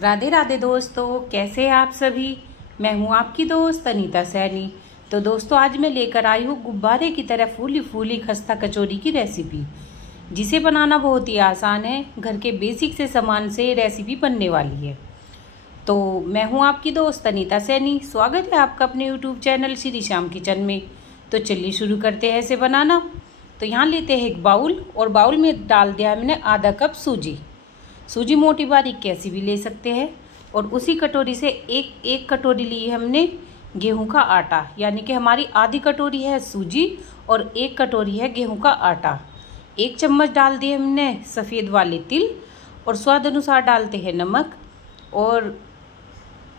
राधे राधे दोस्तों, कैसे हैं आप सभी। मैं हूं आपकी दोस्त अनीता सैनी। तो दोस्तों, आज मैं लेकर आई हूं गुब्बारे की तरह फूली फूली खस्ता कचौरी की रेसिपी, जिसे बनाना बहुत ही आसान है। घर के बेसिक से सामान से रेसिपी बनने वाली है। तो मैं हूं आपकी दोस्त अनीता सैनी। स्वागत है आपका अपने YouTube channel Shri Shyam kitchen में। तो चलिए शुरू करते हैं इसे बनाना। तो यहाँ लेते हैं एक बाउल, और बाउल में डाल दिया हमने आधा कप सूजी मोटी बारीक कैसी भी ले सकते हैं। और उसी कटोरी से एक कटोरी ली है हमने गेहूं का आटा, यानी कि हमारी आधी कटोरी है सूजी और 1 कटोरी है गेहूं का आटा। 1 चम्मच डाल दिए हमने सफ़ेद वाले तिल, और स्वाद अनुसार डालते हैं नमक, और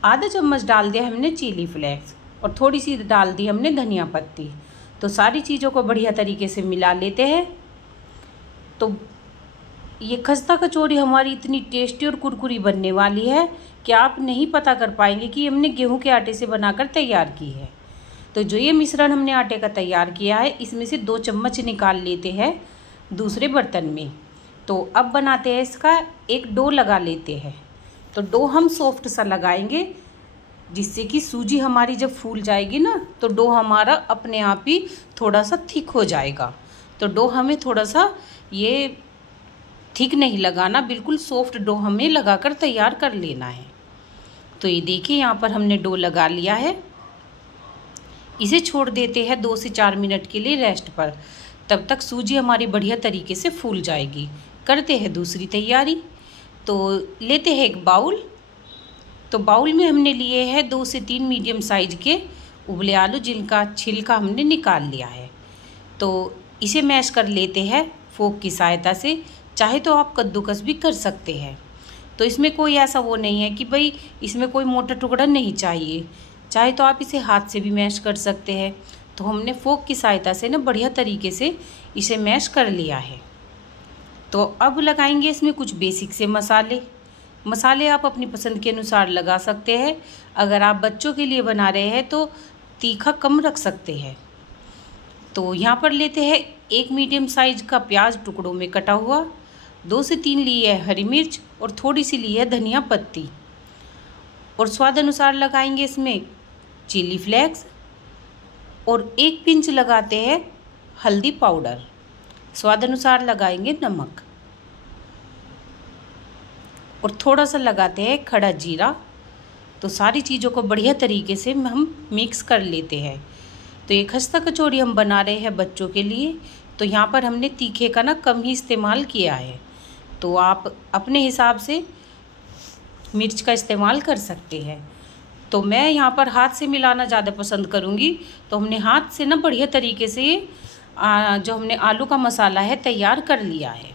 आधा चम्मच डाल दिया हमने चिली फ्लेक्स, और थोड़ी सी डाल दी हमने धनिया पत्ती। तो सारी चीज़ों को बढ़िया तरीके से मिला लेते हैं। तो ये खस्ता कचौरी हमारी इतनी टेस्टी और कुरकुरी बनने वाली है कि आप नहीं पता कर पाएंगे कि हमने गेहूं के आटे से बनाकर तैयार की है। तो जो ये मिश्रण हमने आटे का तैयार किया है, इसमें से 2 चम्मच निकाल लेते हैं दूसरे बर्तन में। तो अब बनाते हैं इसका एक डो लगा लेते हैं। तो डो हम सॉफ्ट सा लगाएंगे, जिससे कि सूजी हमारी जब फूल जाएगी ना, तो डो हमारा अपने आप ही थोड़ा सा थिक हो जाएगा। तो डो हमें थोड़ा सा ये थिक नहीं लगाना, बिल्कुल सॉफ्ट डो हमें लगाकर तैयार कर लेना है। तो ये देखिए, यहाँ पर हमने डो लगा लिया है। इसे छोड़ देते हैं 2 से 4 मिनट के लिए रेस्ट पर। तब तक सूजी हमारी बढ़िया तरीके से फूल जाएगी। करते हैं दूसरी तैयारी। तो लेते हैं एक बाउल। तो बाउल में हमने लिए हैं 2 से 3 मीडियम साइज के उबले आलू, जिनका छिलका हमने निकाल लिया है। तो इसे मैश कर लेते हैं फोक की सहायता से। चाहे तो आप कद्दूकस भी कर सकते हैं। तो इसमें कोई ऐसा वो नहीं है कि भाई इसमें कोई मोटा टुकड़ा नहीं चाहिए। चाहे तो आप इसे हाथ से भी मैश कर सकते हैं। तो हमने फोक की सहायता से ना बढ़िया तरीके से इसे मैश कर लिया है। तो अब लगाएंगे इसमें कुछ बेसिक से मसाले आप अपनी पसंद के अनुसार लगा सकते हैं। अगर आप बच्चों के लिए बना रहे हैं तो तीखा कम रख सकते हैं। तो यहाँ पर लेते हैं 1 मीडियम साइज का प्याज टुकड़ों में कटा हुआ, 2 से 3 ली है हरी मिर्च, और थोड़ी सी ली है धनिया पत्ती, और स्वाद अनुसार लगाएंगे इसमें चिली फ्लेक्स, और 1 पिंच लगाते हैं हल्दी पाउडर, स्वाद अनुसार लगाएंगे नमक, और थोड़ा सा लगाते हैं खड़ा जीरा। तो सारी चीज़ों को बढ़िया तरीके से हम मिक्स कर लेते हैं। तो ये खस्ता कचौरी हम बना रहे हैं बच्चों के लिए। तो यहाँ पर हमने तीखे का ना कम ही इस्तेमाल किया है। तो आप अपने हिसाब से मिर्च का इस्तेमाल कर सकते हैं। तो मैं यहाँ पर हाथ से मिलाना ज़्यादा पसंद करूँगी। तो हमने हाथ से ना बढ़िया तरीके से जो हमने आलू का मसाला है तैयार कर लिया है।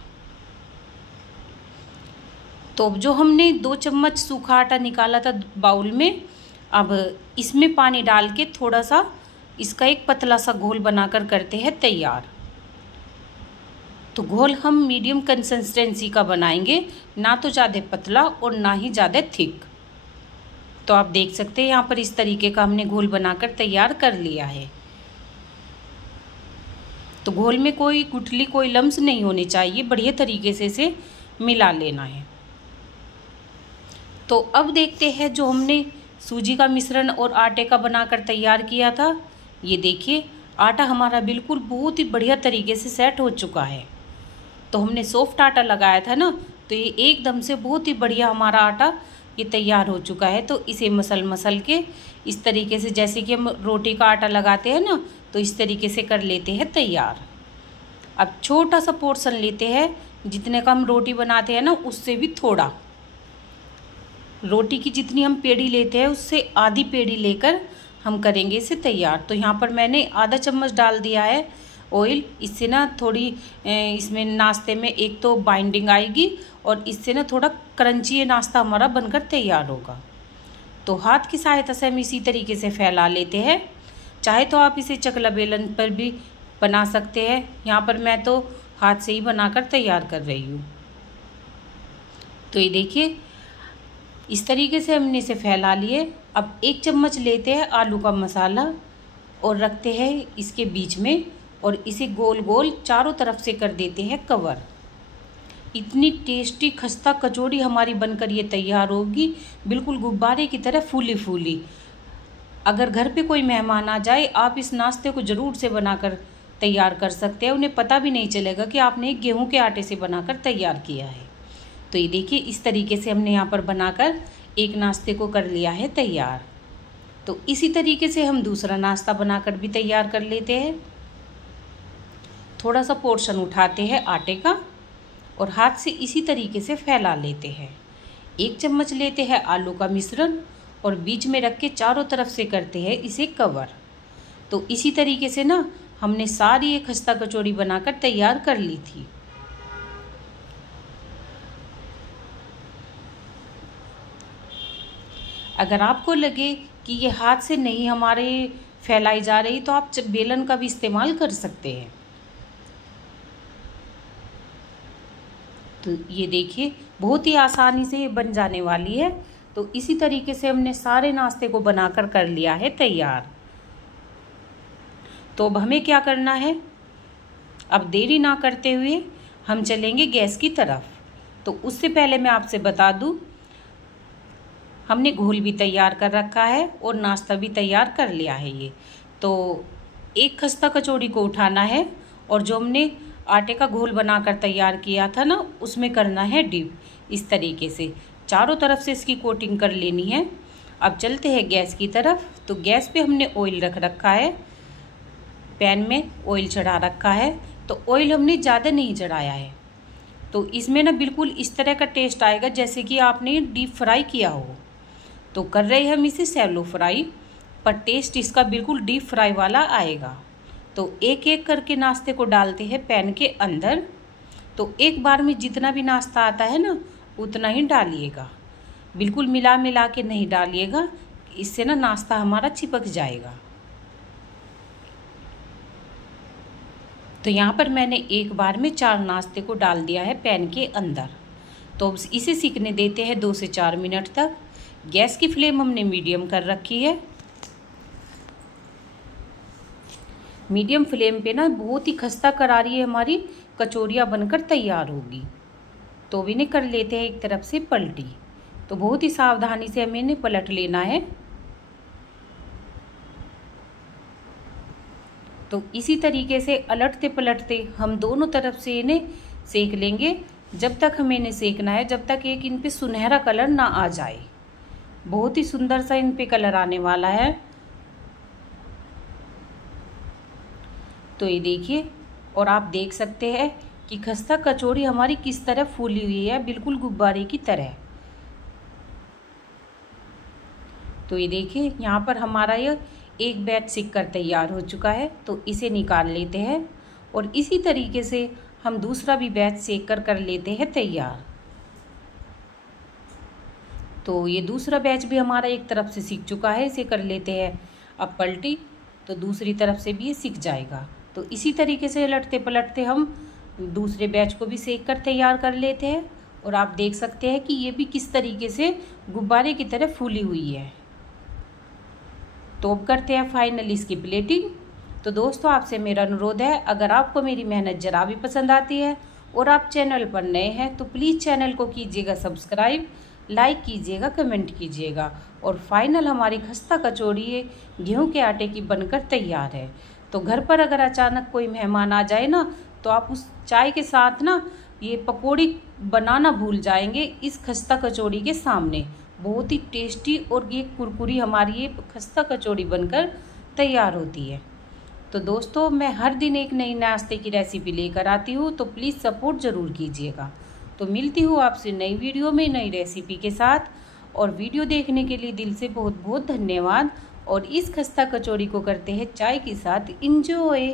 तो जो हमने 2 चम्मच सूखा आटा निकाला था बाउल में, अब इसमें पानी डाल के थोड़ा सा इसका एक पतला सा घोल बनाकर करते हैं तैयार। तो घोल हम मीडियम कंसिस्टेंसी का बनाएंगे, ना तो ज़्यादा पतला और ना ही ज़्यादा थिक। तो आप देख सकते हैं यहाँ पर इस तरीके का हमने घोल बनाकर तैयार कर लिया है। तो घोल में कोई गुठली, कोई लम्स नहीं होने चाहिए। बढ़िया तरीके से इसे मिला लेना है। तो अब देखते हैं जो हमने सूजी का मिश्रण और आटे का बनाकर तैयार किया था। ये देखिए, आटा हमारा बिल्कुल बहुत ही बढ़िया तरीके से सेट हो चुका है। तो हमने सॉफ्ट आटा लगाया था ना, तो ये एकदम से बहुत ही बढ़िया हमारा आटा ये तैयार हो चुका है। तो इसे मसल के इस तरीके से, जैसे कि हम रोटी का आटा लगाते हैं ना, तो इस तरीके से कर लेते हैं तैयार। अब छोटा सा पोर्शन लेते हैं, जितने का हम रोटी बनाते हैं ना, उससे भी थोड़ा, रोटी की जितनी हम पेड़ी लेते हैं उससे आधी पेड़ी लेकर हम करेंगे इसे तैयार। तो यहाँ पर मैंने आधा चम्मच डाल दिया है ऑयल। इससे ना थोड़ी इसमें नाश्ते में एक तो बाइंडिंग आएगी, और इससे ना थोड़ा क्रंची नाश्ता हमारा बनकर तैयार होगा। तो हाथ की सहायता से हम इसी तरीके से फैला लेते हैं। चाहे तो आप इसे चकला बेलन पर भी बना सकते हैं। यहाँ पर मैं तो हाथ से ही बनाकर तैयार कर रही हूँ। तो ये देखिए, इस तरीके से हमने इसे फैला लिए। अब 1 चम्मच लेते हैं आलू का मसाला और रखते हैं इसके बीच में, और इसे गोल गोल चारों तरफ से कर देते हैं कवर। इतनी टेस्टी खस्ता कचौड़ी हमारी बनकर ये तैयार होगी, बिल्कुल गुब्बारे की तरह फूली फूली। अगर घर पे कोई मेहमान आ जाए, आप इस नाश्ते को ज़रूर से बनाकर तैयार कर सकते हैं। उन्हें पता भी नहीं चलेगा कि आपने गेहूं के आटे से बनाकर तैयार किया है। तो ये देखिए, इस तरीके से हमने यहाँ पर बनाकर एक नाश्ते को कर लिया है तैयार। तो इसी तरीके से हम दूसरा नाश्ता बनाकर भी तैयार कर लेते हैं। थोड़ा सा पोर्शन उठाते हैं आटे का और हाथ से इसी तरीके से फैला लेते हैं। 1 चम्मच लेते हैं आलू का मिश्रण और बीच में रख के चारों तरफ से करते हैं इसे कवर। तो इसी तरीके से ना हमने सारी ये खस्ता कचौड़ी बनाकर तैयार कर ली थी। अगर आपको लगे कि ये हाथ से नहीं हमारे फैलाई जा रही, तो आप बेलन का भी इस्तेमाल कर सकते हैं। तो ये देखिए, बहुत ही आसानी से ये बन जाने वाली है। तो इसी तरीके से हमने सारे नाश्ते को बनाकर कर लिया है तैयार। तो अब हमें क्या करना है, अब देरी ना करते हुए हम चलेंगे गैस की तरफ। तो उससे पहले मैं आपसे बता दूं, हमने घोल भी तैयार कर रखा है और नाश्ता भी तैयार कर लिया है ये। तो एक खस्ता कचौड़ी को उठाना है और जो हमने आटे का घोल बनाकर तैयार किया था ना, उसमें करना है डिप। इस तरीके से चारों तरफ से इसकी कोटिंग कर लेनी है। अब चलते हैं गैस की तरफ। तो गैस पे हमने ऑयल रख रखा है, पैन में ऑयल चढ़ा रखा है। तो ऑयल हमने ज़्यादा नहीं चढ़ाया है। तो इसमें ना बिल्कुल इस तरह का टेस्ट आएगा जैसे कि आपने डीप फ्राई किया हो। तो कर रहे हैं हम इसे सैलो फ्राई, पर टेस्ट इसका बिल्कुल डीप फ्राई वाला आएगा। तो एक एक करके नाश्ते को डालते हैं पैन के अंदर। तो एक बार में जितना भी नाश्ता आता है ना, उतना ही डालिएगा। बिल्कुल मिला मिला के नहीं डालिएगा, इससे ना नाश्ता हमारा चिपक जाएगा। तो यहाँ पर मैंने एक बार में 4 नाश्ते को डाल दिया है पैन के अंदर। तो अब इसे सिकने देते हैं 2 से 4 मिनट तक। गैस की फ्लेम हमने मीडियम कर रखी है। मीडियम फ्लेम पे ना बहुत ही खस्ता करारी है हमारी कचौरियाँ बनकर तैयार होगी। तो भी इन्हें कर लेते हैं एक तरफ से पलटी। तो बहुत ही सावधानी से हमें इन्हें पलट लेना है। तो इसी तरीके से अलटते पलटते हम दोनों तरफ से इन्हें सेक लेंगे। जब तक हमें इन्हें सेकना है, जब तक एक इन पे सुनहरा कलर ना आ जाए। बहुत ही सुंदर सा इन पे कलर आने वाला है। तो ये देखिए, और आप देख सकते हैं कि खस्ता कचौड़ी हमारी किस तरह फूली हुई है, बिल्कुल गुब्बारे की तरह। तो ये देखिए, यहाँ पर हमारा यह एक बैच सिक कर तैयार हो चुका है। तो इसे निकाल लेते हैं और इसी तरीके से हम दूसरा भी बैच सेक कर लेते हैं तैयार। तो ये दूसरा बैच भी हमारा एक तरफ से सिक चुका है, इसे कर लेते हैं अब पलटी। तो दूसरी तरफ से भी ये सिक जाएगा। तो इसी तरीके से लटते पलटते हम दूसरे बैच को भी सेक कर तैयार कर लेते हैं। और आप देख सकते हैं कि ये भी किस तरीके से गुब्बारे की तरह फूली हुई है। तो अब करते हैं फाइनल इसकी प्लेटिंग। तो दोस्तों, आपसे मेरा अनुरोध है, अगर आपको मेरी मेहनत जरा भी पसंद आती है और आप चैनल पर नए हैं, तो प्लीज़ चैनल को कीजिएगा सब्सक्राइब, लाइक कीजिएगा, कमेंट कीजिएगा। और फाइनल हमारी खस्ता कचौड़ी गेहूं के आटे की बनकर तैयार है। तो घर पर अगर अचानक कोई मेहमान आ जाए ना, तो आप उस चाय के साथ ना ये पकौड़ी बनाना भूल जाएंगे इस खस्ता कचौड़ी के सामने। बहुत ही टेस्टी और ये कुरकुरी हमारी ये खस्ता कचौड़ी बनकर तैयार होती है। तो दोस्तों, मैं हर दिन एक नई नाश्ते की रेसिपी लेकर आती हूँ, तो प्लीज़ सपोर्ट ज़रूर कीजिएगा। तो मिलती हूँ आपसे नई वीडियो में नई रेसिपी के साथ। और वीडियो देखने के लिए दिल से बहुत बहुत धन्यवाद। और इस खस्ता कचौड़ी को करते हैं चाय के साथ इंजॉय।